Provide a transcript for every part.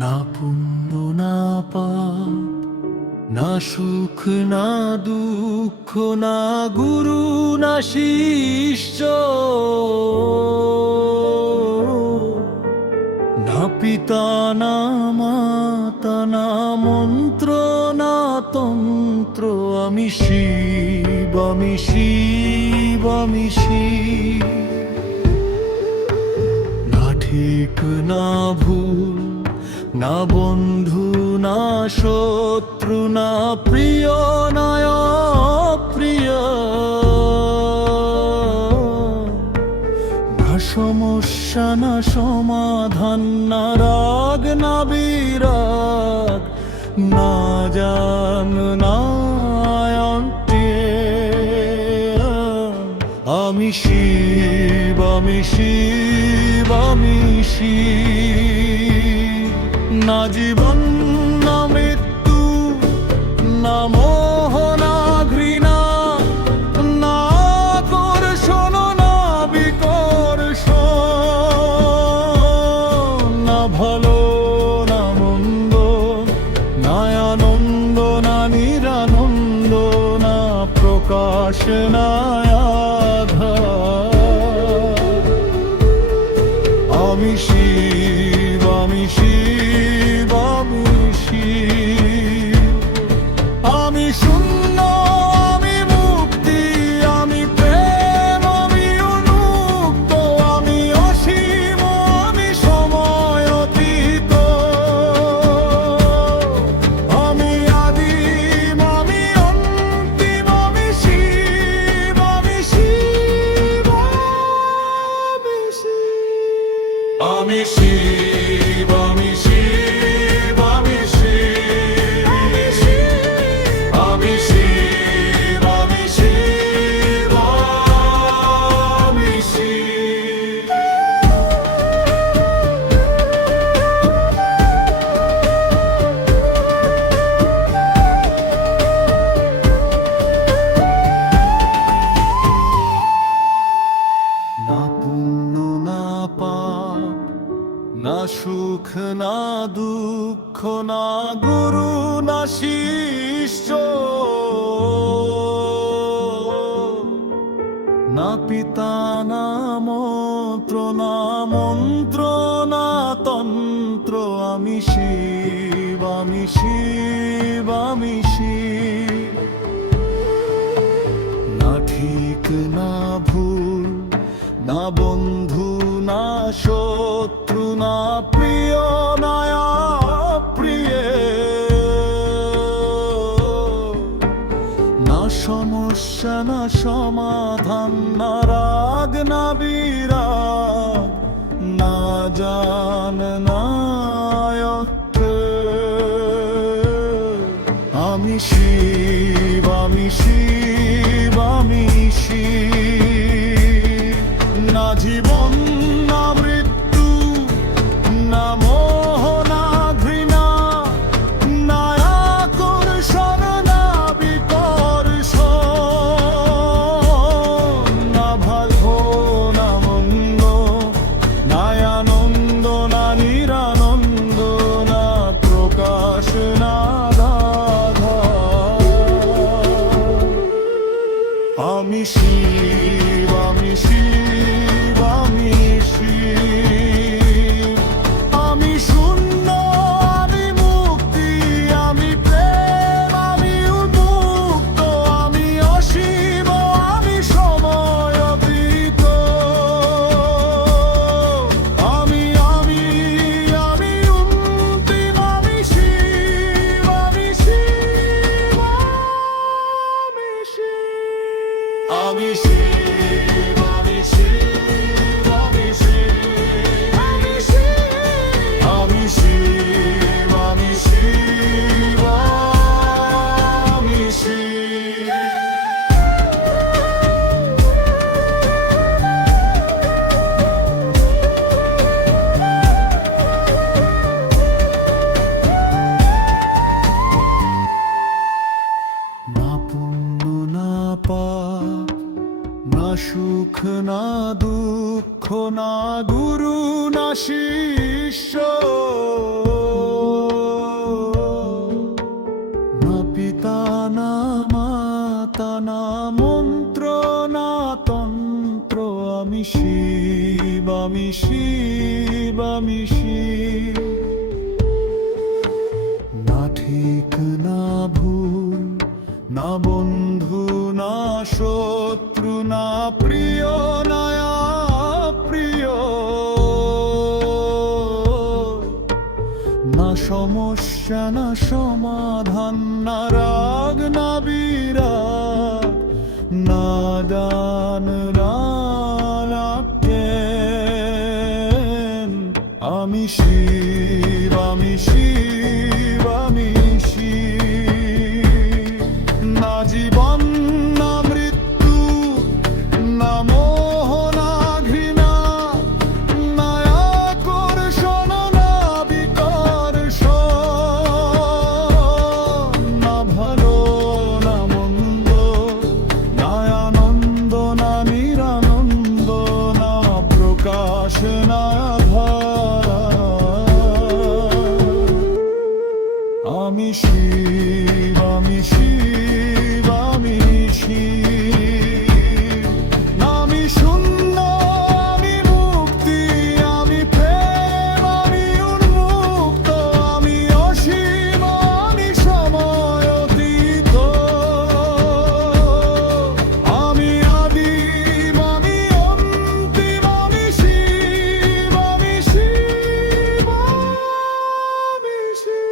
না পুণ্য না পাপ, না সুখ না দুঃখ, না গুরু না শিষ্য, না পিতা না মাতা, না মন্ত্র না তন্ত্র। আমি শিব, আমি শিব, আমি শিব। না ঠিক না ভুল, না বন্ধু না শত্রু, না প্রিয় না অপ্রিয়, না সমস্যা না সমাধান, না রাগ না বিরাগ, না জান না আমি শিব, আমি শিব, আমি শিব। না জীবন না মৃত্যু, না মোহ না ঘৃণা, না আকর্ষণ না বিকর্ষণ, না ভালো না মন্দ, না আনন্দ না নিরানন্দ, না প্রকাশ না আমি শিব, আমি শিব, আমি শিব। আমি শূন্য, আমি মুক্তি, আমি প্রেম, আমি উন্মুক্ত, আমি অসীম, আমি সময় অতীত, আমি আদিম, আমি অন্তিম, আমি শিব, আমি শিব, আমি শিব। আমি শিব, আমি শিব, আমি শিব, আমি শিব, আমি শিব, আমি শিব। না পুণ্য না পাপ, না সুখ না দুঃখ, না গুরু না শিষ্য, না পিতা না মন্ত্র, না মন্ত্র না তন্ত্র। আমি শিব, আমি শিব, আমি শিব। না ঠিক না ভুল, না বন্ধু না শত্রু, না প্রিয় না অপ্রিয়, না সমস্যা না সমাধান, না রাগ না বিরাগ, না জান না আমি শিব, আমি শিব, আমি শিব। না জীবন না মৃত্যু, না মোহ না ঘৃণা, না আকর্ষণ না বিকর্ষণ, না ভালো না মন্দ, না আনন্দ না নিরানন্দ, না প্রকাশ না রাধা। আমি শিব, আমি শিব, আমি শিব। আমি দুঃখ না গুরু না শিষ্য, না পিতা না মাতা না মন্ত্র না তন্ত্র, আমি শিব, আমি শিব, আমি শিব। না ঠিক না ভুল, না বন্ধু না শত্রু, না প্রিয় না প্রিয়, না সমস্যা না সমাধান, না রাগ না বিরাগ, না দান না জ্ঞান। আমি শিব, আমি শিব, আমি শিব। না জীবন না মৃত্যু, না মোহ না ঘৃণা, না আকর্ষণ না বিকর্ষণ, না ভালো না মন্দ, না আনন্দ না নিরানন্দ, না প্রকাশ না আধার। আমি শিব, আমি শিব, আমি শিব। আমি শূন্য, আমি মুক্তি, আমি প্রেম, আমি উন্মুক্ত, আমি অসীম, আমি সময় অতীত, আমি আদিম, আমি অন্তিম, আমি শিব, আমি শিব, আমি শিব।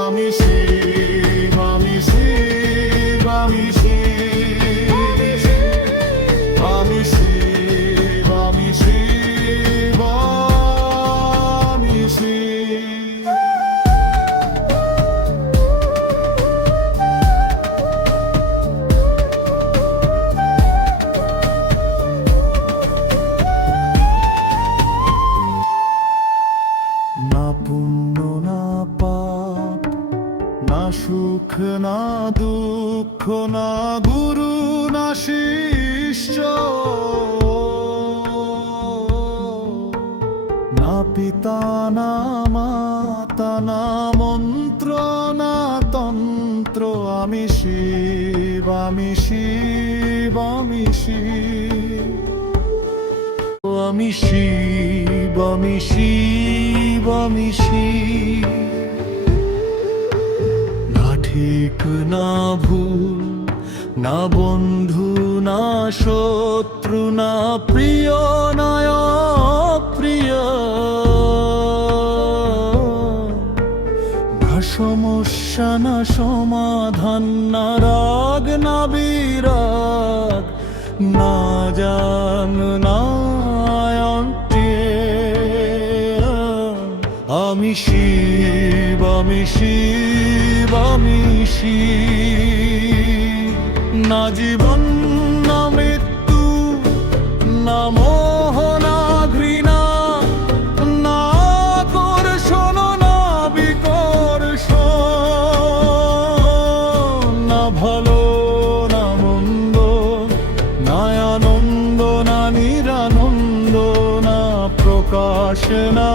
আমি শিব, আমি শিব, আমি শিব। আমি শিব, আমি শিব, আমি শিব। না পুণ্য না পাপ, না সুখ না দুঃখ, না গুরু না শিষ্য, না পিতা না মাতা না মন্ত্র না তন্ত্র, আমি শিব, আমি শিব, আমি শিব। আমি শিব, আমি শিব, আমি শিব। না ঠিক না ভুল, না বন্ধু না শত্রু, না প্রিয় না অপ্রিয়, না সমস্যা না সমাধান, না রাগ না বিরাগ, না জান না আমি শিব, আমি শিব, আমি শিব। না জীবন না মৃত্যু, না মোহ না ঘৃণা, না আকর্ষণ না বিকর্ষণ, না ভালো না মন্দ, না আনন্দ না নিরানন্দ, না প্রকাশ না